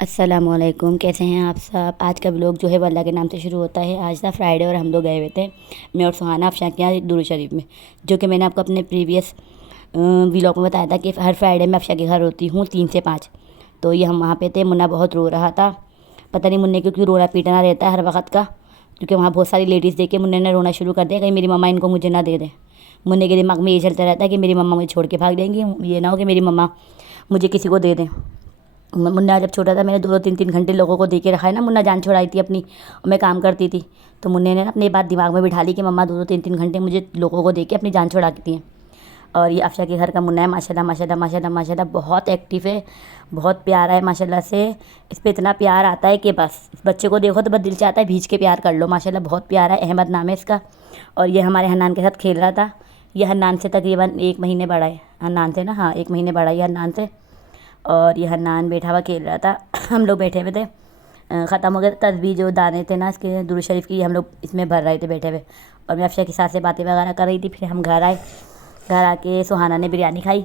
अस्सलामुअलैकुम, कैसे हैं आप सब। आज का व्लॉग जो है वो अल्लाह के नाम से शुरू होता है। आज था फ्राइडे और हम लोग गए हुए थे, मैं और सुहाना अफशा के यहाँ दुरूद शरीफ में, जो कि मैंने आपको अपने प्रीवियस व्लॉग में बताया था कि हर फ्राइडे मैं अफशा के घर होती हूँ 3 से 5। तो ये हम वहाँ पे थे। मुन्ना बहुत रो रहा था, पता नहीं मुन्ने को क्यों रोना पीटना रहता है हर वक्त का, क्योंकि वहाँ बहुत सारी लेडीज़ देख के मुन्ने ने रोना शुरू कर दिया, कहीं मेरी मम्मा इनको मुझे ना दे दें। मुन्ने के दिमाग में ये चलता रहता है कि मेरी मम्मा मुझे छोड़ के भाग देंगी, ये ना हो कि मेरी मम्मा मुझे किसी को दे दें। मुन्ना जब छोटा था मैंने 2-2 3-3 घंटे लोगों को दे के रखा है ना। मुन्ना जान छुड़ाई थी अपनी और मैं काम करती थी, तो मुन्ने ने ना अपनी बात दिमाग में बिठा ली कि मम्मा 2-2 3-3 घंटे मुझे लोगों को दे के अपनी जान छुड़ाती हैं। और ये अफशा के घर का मुन्ना है, माशाल्लाह माशाल्लाह माशाल्लाह माशाल्लाह बहुत एक्टिव है, बहुत प्यारा है माशाल्लाह से। इस पर इतना प्यार आता है कि बस इस बच्चे को देखो तो बस दिल चाहता है भींच के प्यार कर लो। माशाल्लाह बहुत प्यारा है, अहमद नाम है इसका। और ये हमारे हन्नान के साथ खेल रहा था। ये हन्नान से तकरीबन 1 महीने बड़ा है, हन्नान से ना, हाँ 1 महीने बड़ा है हन्नान से। और ये हन्नान बैठा हुआ खेल रहा था। हम लोग बैठे हुए थे, ख़त्म हो गए तस्बीह जो दाने थे ना इसके दुरूद शरीफ की, हम लोग इसमें भर रहे थे बैठे हुए। और मैं अफशा के साथ से बातें वगैरह कर रही थी। फिर हम घर आए, घर आके सुहाना ने बिरयानी खाई।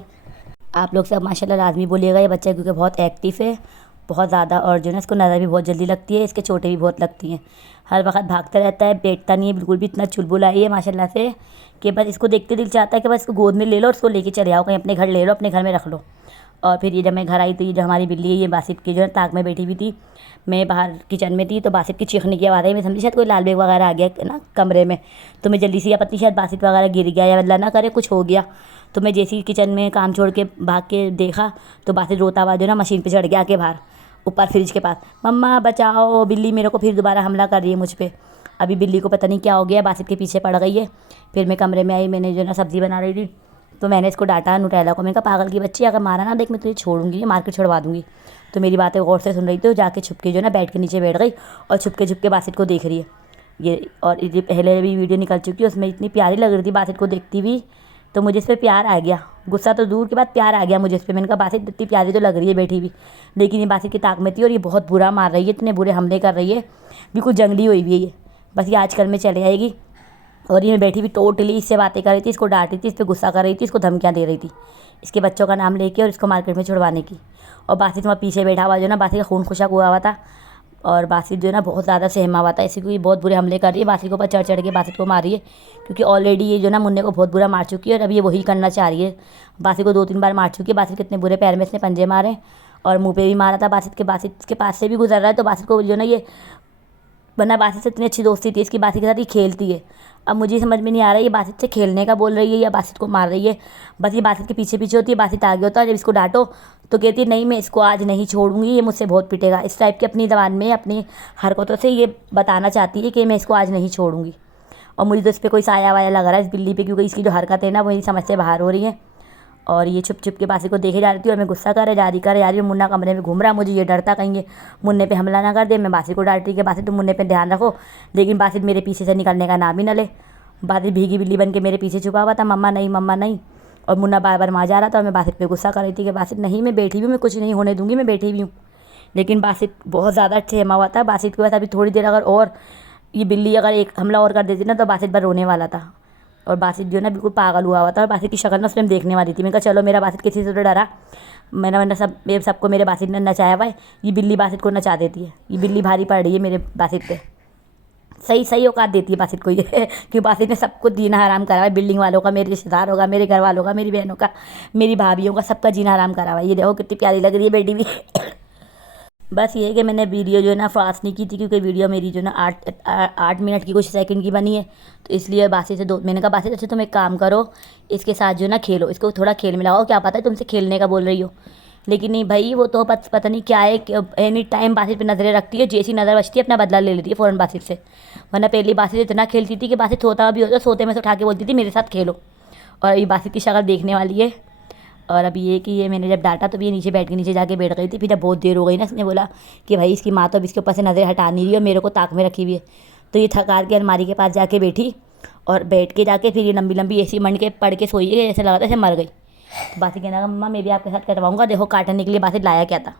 आप लोग सब माशाल्लाह लाजमी बोलिएगा ये बच्चा, क्योंकि बहुत एक्टिव है बहुत ज़्यादा। और जो है ना इसको नज़र भी बहुत जल्दी लगती है, इसके चोटें भी बहुत लगती हैं। हर वक्त भागता रहता है, बैठता नहीं है बिल्कुल भी। इतना चुलबुला है माशाल्लाह से कि बस इसको देखते दिल चाहता है कि बस इसको गोद में ले लो और इसको लेके चले आओ, कहीं अपने घर ले लो, अपने घर में रख लो। और फिर ये जब मैं घर आई तो ये जो हमारी बिल्ली है ये बासित की जो है ताक में बैठी हुई थी। मैं बाहर किचन में थी तो बासित की चीखने की आवाज़ आई। मैं समझी शायद कोई लाल बेग वगैरह आ गया ना कमरे में, तो मैं जल्दी से या पत्नी शायद बासित वगैरह गिर गया या अल्लाह ना करे कुछ हो गया। तो मैं जैसे ही किचन में काम छोड़ के भाग के देखा तो बासित रोता हुआ जो ना मशीन पर चढ़ गया आके बाहर ऊपर फ्रिज के पास, मम्मा बचाओ, बिल्ली मेरे को फिर दोबारा हमला कर रही है मुझ पर। अभी बिल्ली को पता नहीं क्या हो गया, बासित के पीछे पड़ गई है। फिर मैं कमरे में आई, मैंने जो ना सब्ज़ी बना रही थी, तो मैंने इसको डांटा नुटेला को। मैंने कहा पागल की बच्ची, अगर मारा ना देख मैं तुझे छोड़ूंगी, मार्केट छुड़वा दूंगी। तो मेरी बातें गौर से सुन रही थी, तो जाके छुप के जो ना बेड के नीचे बैठ गई और छुप के बासित को देख रही है ये। और ये पहले भी वीडियो निकल चुकी है, उसमें इतनी प्यारी लग रही थी बासित को देखती हुई, तो मुझे इस पर प्यार आ गया। गुस्सा तो दूर के बाद प्यार आ गया मुझे इस पर। मैंने कहा बासित इतनी प्यारी तो लग रही है बैठी हुई, लेकिन ये बासित की ताक में थी और ये बहुत बुरा मार रही है, इतने बुरे हमले कर रही है, बिल्कुल जंगली हुई हुई है ये। बस ये आजकल में चले आएगी। और ये बैठी हुई टोटली इससे बातें कर रही थी, इसको डांट रही थी, इस पर गुस्सा कर रही थी, इसको धमकियाँ दे रही थी इसके बच्चों का नाम लेके और इसको मार्केट में छुड़वाने की। और बासित वहाँ पीछे बैठा हुआ जो ना, बासित का खून खुशक हुआ हुआ था। और बासित जो है ना बहुत ज़्यादा सहमा हुआ था, इसी को ये बहुत बुरे हमले कर रही है, बासित के ऊपर चढ़ चढ़ के बासित को मार रही है। क्योंकि ऑलरेडी ये जो ना मुन्ने को बहुत बुरा मार चुकी है और अब ये वही करना चाह रही है। बासित को 2-3 बार मार चुकी है। बासित कितने बुरे पैर में इसने पंजे मारे और मुँह पे भी मारा था बासित के। बासित के पास से भी गुजर रहा है तो बासित को जो ना ये, वरना बासित से इतनी अच्छी दोस्ती थी इसकी, बासित के साथ ये खेलती है। अब मुझे समझ में नहीं आ रहा है ये बासित से खेलने का बोल रही है या बासित को मार रही है। बस ये बासित के पीछे पीछे होती है, बासित आगे होता है, जब इसको डांटो तो कहती है नहीं मैं इसको आज नहीं छोड़ूंगी, ये मुझसे बहुत पिटेगा। इस टाइप की अपनी ज़बान में अपनी हरकतों से ये बताना चाहती है कि मैं इसको आज नहीं छोड़ूंगी। और मुझे तो इस पर कोई साया वाया लग रहा है इस बिल्ली पे, क्योंकि इसकी जो हरकत है ना वो मेरी समझ से बाहर हो रही है। और ये छुप छुप के बासित को देखे जा रही थी और मैं गुस्सा करे जा रही हूँ। मुन्ना कमरे में घूम रहा, मुझे ये डरता कहीं ये मुन्ने पे हमला ना कर दे। मैं बासित को डांट रही कि बासित तुम मुन्ने पे ध्यान रखो, लेकिन बासित मेरे पीछे से निकलने का नाम ही न ले। बासित भीगी बिल्ली बन के मेरे पीछे छुपा हुआ था, मम्मा नहीं मम्मा नहीं। और मुन्ना बार बार वहाँ जा रहा था और मैं बासित पे गुस्सा कर रही थी कि बासित नहीं मैं बैठी हुई हूँ, मैं कुछ नहीं होने दूँगी, मैं बैठी हुई हूँ। लेकिन बासित बहुत ज़्यादा सहमा हुआ था। बासित के पास अभी थोड़ी देर अगर और ये बिल्ली अगर एक हमला और कर देती ना तो बासित पर रोने वाला था। और बासित जो है ना बिल्कुल पागल हुआ हुआ था और बासित की शक्ल ना उस टाइम देखने वाली थी। मैंने कहा चलो मेरा बासित किसी से तो डरा, मैंने वरना सबको मेरे बासित ने नचाया हुआ है, ये बिल्ली बासित को नचा देती है, ये बिल्ली भारी पड़ रही है मेरे बासित पे। सही सही औकात देती है बासित को ये कि बासित ने सबको जीना हराम करा हुआ है, बिल्डिंग वालों का, मेरे रिश्तेदार होगा, मेरे घर वालों का, मेरी बहनों का, मेरी भाभीयों का, सबका जीना हराम करा हुआ है। ये देखो कितनी प्यारी लग रही है बेटी भी बस ये है कि मैंने वीडियो जो है ना फास्ट नहीं की थी, क्योंकि वीडियो मेरी जो ना 8 मिनट की कुछ सेकंड की बनी है, तो इसलिए बासी से दो। मैंने कहा बासी अच्छा तुम एक काम करो, इसके साथ जो ना खेलो, इसको थोड़ा खेल में लगाओ, क्या पता है तुमसे खेलने का बोल रही हो। लेकिन नहीं भाई, वो तो पता नहीं क्या है, एनी टाइम बासित पे नज़रें रखती है, जैसी नज़र बचती है अपना बदला ले लेती है फ़ौरन बासित से। वरना पहली बासित इतना खेलती थी कि बासित सोता भी होता, सोते में से उठा के बोलती थी मेरे साथ खेलो। और ये बासित की शक्ल देखने वाली है। और अब ये कि ये मैंने जब डांटा तो ये नीचे बैठ के नीचे जाके बैठ गई थी। फिर जब बहुत देर हो गई ना, इसने बोला कि भाई इसकी माँ तो अब इसके ऊपर से नज़र हटा नहीं रही और मेरे को ताक में रखी हुई है। तो ये थकार के अलमारी के पास जाके बैठी और बैठ के जाके फिर ये लंबी लंबी ऐसी मंड के पड़ के सोई है, जैसे लगा था जैसे मर गई। तो बासी कहना लगा मम्मा मैं भी आपके साथ करवाऊँगा, देखो काटने के लिए बासी लाया क्या था।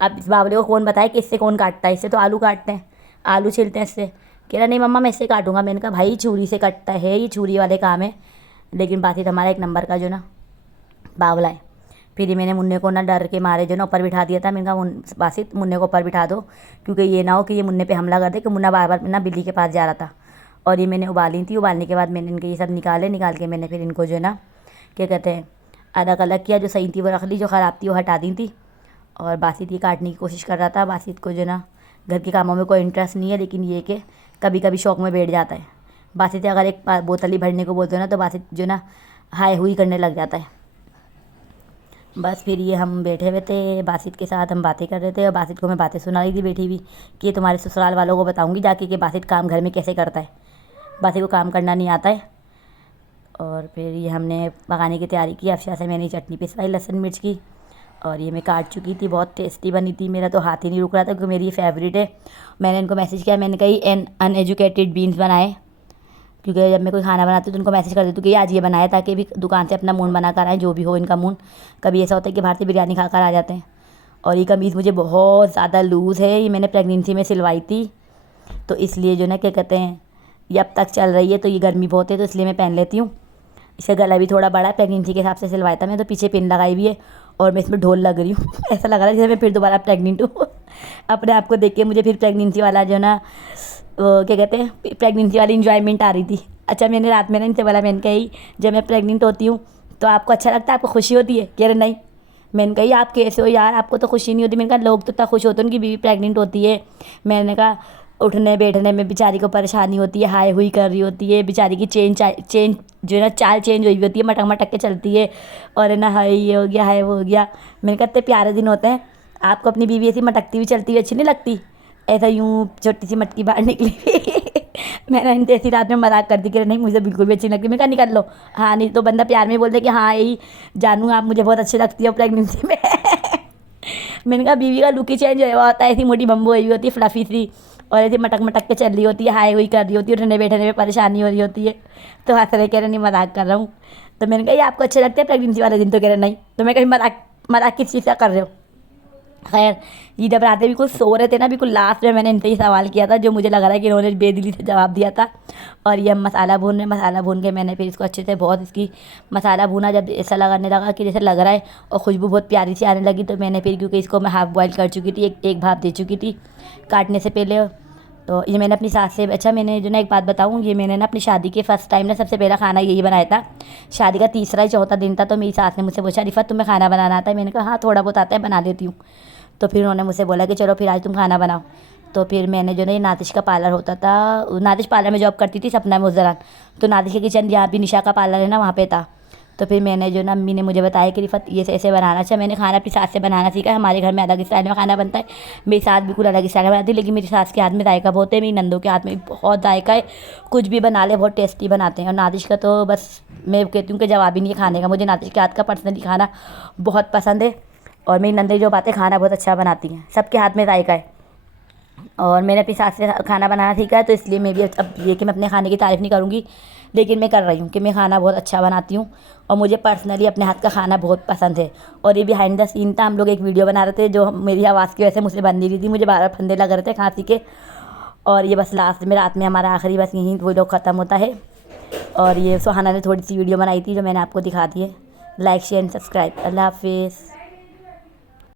अब इस बावले को कौन बताए कि इससे कौन काटता है, इससे तो आलू काटते हैं, आलू छिलते हैं इससे। कह रहा नहीं मम्मा मैं इससे काटूंगा। मैंने कहा भाई छुरी से कटता है, ये छुरी वाले काम है। लेकिन बासी हमारा एक नंबर का जो ना बावला है। फिर ये मैंने मुन्ने को ना डर के मारे जो ना ऊपर बिठा दिया था। मैंने कहा बासित मुन्ने को ऊपर बिठा दो, क्योंकि ये ना हो कि ये मुन्ने पे हमला कर दे, कि मुन्ना बार बार ना बिल्ली के पास जा रहा था। और ये मैंने उबाली थी। उबालने के बाद मैंने इनके ये सब निकाल के मैंने फिर इनको जो है ना क्या कहते हैं अलग अलग किया। जो सही थी वो रख ली, जो ख़राब थी वो हटा दी थी। और बासित ये काटने की कोशिश कर रहा था। बासित को जो ना घर के कामों में कोई इंटरेस्ट नहीं है, लेकिन ये कि कभी कभी शौक में बैठ जाता है। बासित अगर एक बोतल ही भरने को बोलते हो ना तो बासित जो ना हाय हुई करने लग जाता है। बस फिर ये हम बैठे हुए थे, बासित के साथ हम बातें कर रहे थे। और बासित को मैं बातें सुना रही थी बैठी हुई कि ये तुम्हारे ससुराल वालों को बताऊंगी जाके कि बासित काम घर में कैसे करता है। बासित को काम करना नहीं आता है। और फिर ये हमने पकाने की तैयारी की। अफशा से मैंने चटनी पिसवाई लहसुन मिर्च की, और ये मैं काट चुकी थी। बहुत टेस्टी बनी थी। मेरा तो हाथ ही नहीं रुक रहा था, क्योंकि मेरी ये फेवरेट है। मैंने इनको मैसेज किया, मैंने कही अनएजुकेटेड बीन्स बनाए, क्योंकि जब मैं कोई खाना बनाती हूँ तो उनको मैसेज कर देती हूँ कि आज ये बनाया, ताकि भी दुकान से अपना मूड बना कर आएँ, जो भी हो इनका मूड। कभी ऐसा होता है कि बाहर से बिरयानी खा कर आ जाते हैं। और ये कमीज़ मुझे बहुत ज़्यादा लूज़ है, ये मैंने प्रेगनेंसी में सिलवाई थी, तो इसलिए जो ना क्या कहते हैं ये अब तक चल रही है। तो ये गर्मी बहुत है तो इसलिए मैं पहन लेती हूँ। इसका गला भी थोड़ा बड़ा है, प्रेगनेंसी के हिसाब से सिलवाया था मैं। तो पीछे पिन लगाई हुई है और मैं इसमें ढोल लग रही हूँ। ऐसा लग रहा है जैसे मैं फिर दोबारा प्रेग्नेंट हूँ। अपने आप को देख के मुझे फिर प्रेगनेंसी वाला जो ना क्या कहते हैं प्रेगनेंसी वाली इंजॉयमेंट आ रही थी। अच्छा, मैंने रात में ना इनसे बोला, मैंने कही जब मैं प्रेग्नेंट होती हूँ तो आपको अच्छा लगता है, आपको खुशी होती है? कह रहे नहीं। मैंने कही आप कैसे हो यार, आपको तो खुशी नहीं होती? मैंने कहा लोग तो इतना खुश होते हैं उनकी बीवी प्रेग्नेंट होती है। मैंने कहा उठने बैठने में बेचारी को परेशानी होती है, हाय हुई कर रही होती है बेचारी की, चेंज जो है ना चाल चेंज हुई होती है, मटक मटक के चलती है। और है ना हाय ये हो गया, हाय वो हो गया। मैंने कहा इतने प्यारे दिन होते हैं, आपको अपनी बीवी ऐसी मटकती हुई चलती हुई अच्छी नहीं लगती? ऐसा यूँ छोटी सी मटकी बाहर निकली हुई। मैंने इनसे ऐसी रात में मजाक कर दी कि नहीं मुझे बिल्कुल भी अच्छी नहीं लगती। मैं कहा निकल लो। हाँ, नहीं तो बंदा प्यार में बोल दे कि हाँ यही जानू आप मुझे बहुत अच्छी लगती हो प्रेगनेंसी में। मैंने कहा बीवी का लुक ही चेंज हुआ होता है, ऐसी मोटी बम्बू हुई होती है फ्लफी सी, और ऐसी मटक मटक के चल रही होती है, हाय हुई कर रही होती है, उठने बैठने में परेशानी हो रही होती है। तो हंस रहे, कह रहे नहीं मजाक कर रहा हूँ। तो मैंने कहा ये आपको अच्छे लगते हैं प्रेगनेंसी वाले दिन? तो कह रहे नहीं। तो मैं कहीं मजाक मजाक किस चीज़ का कर रहे हो? खैर, ये जब रात में बिल्कुल सो रहे थे ना, बिल्कुल लास्ट में मैंने इनसे ही सवाल किया था, जो मुझे लग रहा है कि इन्होंने बेदिली से जवाब दिया था। और ये हम मसाला भून रहे, मसाला भून के मैंने फिर इसको अच्छे से बहुत इसकी मसाला भूना। जब ऐसा लगने लगा कि जैसे लग रहा है और खुशबू बहुत प्यारी सी आने लगी, तो मैंने फिर, क्योंकि इसको मैं हाफ़ बॉयल कर चुकी थी, एक भाप दे चुकी थी काटने से पहले। तो ये मैंने अपनी सास से, अच्छा मैंने जो ना एक बात बताऊँ, ये मैंने ना अपनी शादी के फर्स्ट टाइम ना सबसे पहला खाना यही बनाया था। शादी का तीसरा या चौथा दिन था, तो मेरी सास ने मुझसे पूछा रिफ़त तुम्हें खाना बनाना आता है? मैंने कहा हाँ थोड़ा बहुत आता है, बना देती हूँ। तो फिर उन्होंने मुझसे बोला कि चलो फिर आज तुम खाना बनाओ। तो फिर मैंने जो ना ये नातिश का पार्लर होता था, नातिश पार्लर में जॉब करती थी सपना में उस दौरान। तो नातिश के किचन जहाँ भी निशा का पार्लर है ना वहाँ पे था। तो फिर मैंने जो ना अम्मी ने मुझे बताया कि रिफ़त ये ऐसे बनाना। अच्छा, मैंने खाना अपनी सास से बनाना सीखा है। हमारे घर में अलग स्टाइल में खाना बनता है, मेरी सास बिल्कुल अलग स्टाइल में बनाती है, लेकिन मेरी सास के हाथ में जायका बहुत है, मेरी नंदों के हाथ में बहुत जायका है। कुछ भी बना ले बहुत टेस्टी बनाते हैं। और नातिश का तो बस मैं कहती हूँ कि जवाब ही नहीं है खाने का। मुझे नातिश के हाथ का पर्सनली खाना बहुत पसंद है। और मेरी नंदें जो बातें खाना बहुत अच्छा बनाती हैं, सबके हाथ में जायका है। और मैंने अपनी सास से खाना बनाना सीखा है, तो इसलिए मैं भी अब ये कि मैं अपने खाने की तारीफ़ नहीं करूँगी, लेकिन मैं कर रही हूँ कि मैं खाना बहुत अच्छा बनाती हूँ। और मुझे पर्सनली अपने हाथ का खाना बहुत पसंद है। और ये बिहाइंड द सीन था, हम लोग एक वीडियो बना रहे थे, जो मेरी आवाज़ की वजह से मुझसे बन नहीं रही थी, मुझे बार बार फंदे लग रहे थे खांसी के। और ये बस लास्ट में रात में हमारा आखिरी बस यहीं वो लोग ख़त्म होता है। और ये सुहाना ने थोड़ी सी वीडियो बनाई थी जो मैंने आपको दिखा दी है। Like share and subscribe. अल्लाह हाफिज़।